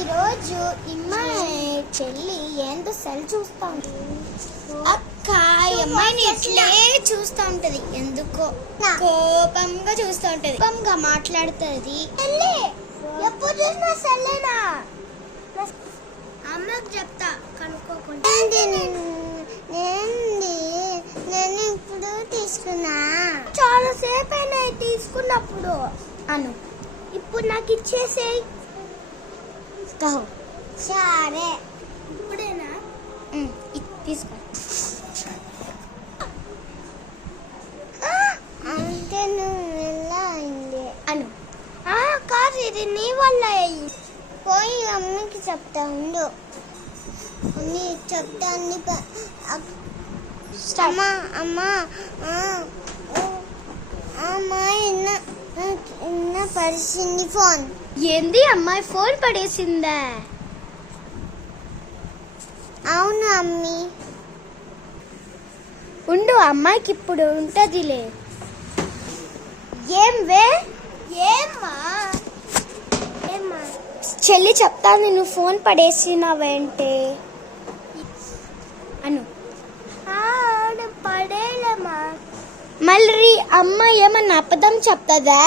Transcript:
ఈరోజు చెల్లి ఏందో సెల్ చూస్తా ఉంటుంది. అక్క అమ్మాయిని ఎట్లే చూస్తూ ఉంటది, ఎందుకో కోపంగా చూస్తూ ఉంటది, కోపంగా మాట్లాడుతుంది. ఎప్పుడు చూసినా సెల్లేనా? అమ్మకి చెప్తా కనుక్కోకుండా. నేను ఇప్పుడు తీసుకున్నా, చాలా సేపు అయినా తీసుకున్నప్పుడు అను. ఇప్పుడు నాకు ఇచ్చేసేయ్. సరే ఇప్పుడేనా? తీసుకో. అంటే నువ్వు ఎలా అయింది అను. కాదు, ఇది నీ వల్ల అయింది. పోయి అమ్మకి చెప్తా ఉండు. అన్ని చెప్తా అన్ని. అమ్మా పడేసింది ఫోన్. ఏంది అమ్మాయి ఫోన్ పడేసిందా? అవును అమ్మి. ఉండు, అమ్మాయికి ఇప్పుడు ఉంటదిలే. ఏమ్మా చెల్లి చెప్తాను, నువ్వు ఫోన్ పడేసినావేంటే అను. పడేలేమా. మళ్ళీ అమ్మ ఏమన్నా అబద్ధం చెప్తుందా?